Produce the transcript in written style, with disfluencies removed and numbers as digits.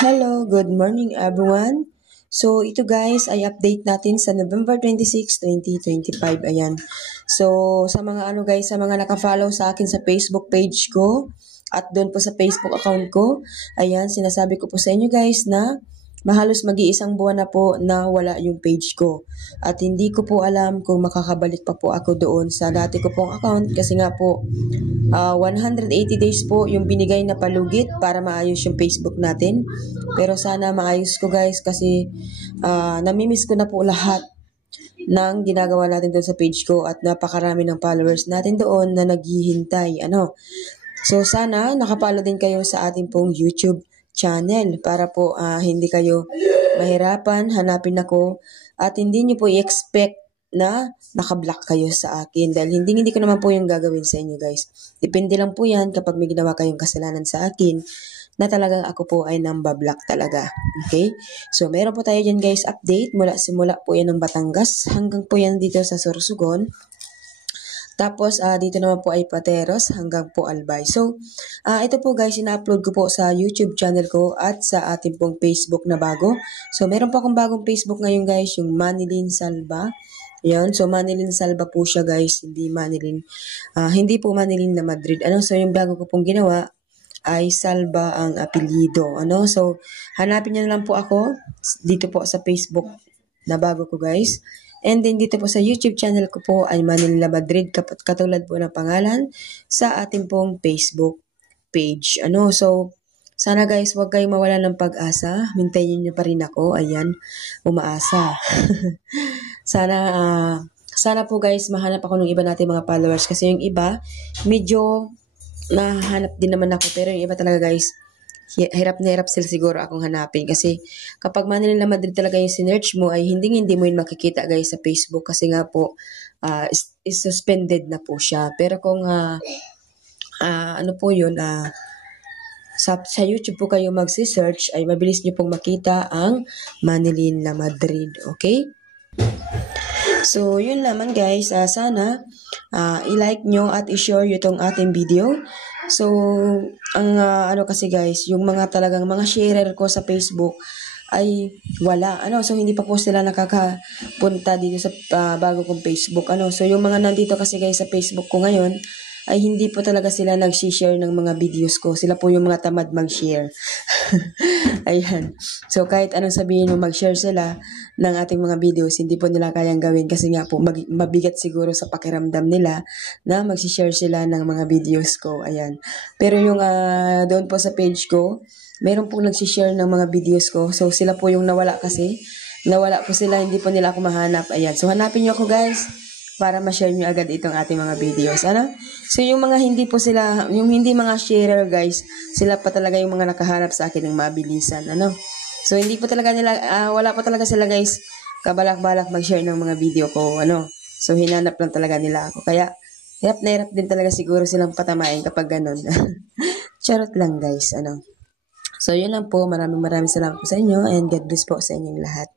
Hello, good morning everyone. So ito guys ay update natin sa November 26, 2025. Ayan. So sa mga sa mga naka-follow sa akin sa Facebook page ko at doon po sa Facebook account ko, ayan, sinasabi ko po sa inyo guys na mahalos mag-iisang buwan na po na wala yung page ko. At hindi ko po alam kung makakabalik pa po ako doon sa dati ko pong account kasi nga po 180 days po yung binigay na palugit para maayos yung Facebook natin. Pero sana maayos ko guys kasi namimiss ko na po lahat ng ginagawa natin doon sa page ko at napakarami ng followers natin doon na naghihintay. So sana nakapalo din kayo sa ating pong YouTube channel para po hindi kayo mahirapan, hanapin ako at hindi nyo po i-expect na nakablock kayo sa akin dahil hindi ko naman po yung gagawin sa inyo guys. Depende lang po yan kapag may ginawa kayong kasalanan sa akin na talagang ako po ay nambablock talaga. Okay? So meron po tayo dyan guys update simula po yan ng Batangas hanggang po yan dito sa Sorsogon. Tapos, dito naman po ay Pateros hanggang po Albay. So, ito po guys, ina-upload ko po sa YouTube channel ko at sa ating pong Facebook na bago. So, meron po akong bagong Facebook ngayon guys, yung Manilyn Salva. Yan, so Manilyn Salva po siya guys, hindi po Manilyn na Madrid. So, yung bago ko pong ginawa ay Salva ang apelyido. So, hanapin niyo na lang po ako dito po sa Facebook na bago ko guys. And then dito po sa YouTube channel ko po ay Manila Madrid katulad po ng pangalan sa ating pong Facebook page. So sana guys wag kayong mawala ng pag-asa. Hintayin niyo pa rin ako. Ayan, umaasa. Sana po guys mahanap ako ng iba nating mga followers kasi yung iba medyo nahanap din naman ako pero yung iba talaga guys hirap na hirap sila siguro akong hanapin kasi kapag Manila Madrid talaga yung sinearch mo ay hindi mo yun makikita guys sa Facebook kasi nga po is suspended na po siya. Pero kung sa YouTube po kayo magsi-search ay mabilis nyo pong makita ang Manila Madrid. Okay? So, yun naman guys. Sana i-like nyo at i-share itong ating video. So, ang kasi guys, yung mga talagang mga sharer ko sa Facebook ay wala. So hindi pa po sila nakakapunta dito sa bago kong Facebook. So yung mga nandito kasi guys sa Facebook ko ngayon ay hindi po talaga sila nag-share ng mga videos ko. Sila po yung mga tamad mag-share. Ayan. So kahit anong sabihin mo mag-share sila ng ating mga videos, hindi po nila kayang gawin kasi nga po mabigat siguro sa pakiramdam nila na mag-share sila ng mga videos ko. Ayan. Pero yung doon po sa page ko, meron pong nag-share ng mga videos ko. So sila po yung nawala kasi. Nawala po sila, hindi po nila ako mahanap. Ayan. So hanapin nyo ako guys para ma-share nyo agad itong ating mga videos. So yung mga yung hindi mga sharer guys, sila pa talaga yung mga nakaharap sa akin ng mabilisan. So hindi po talaga nila, wala pa talaga sila guys, kabalak-balak mag-share ng mga video ko. So hinanap lang talaga nila ako. Kaya hirap na hirap din talaga siguro silang patamain kapag ganun. Charot lang guys. So yun lang po, maraming salamat po sa inyo and God bless po sa inyong lahat.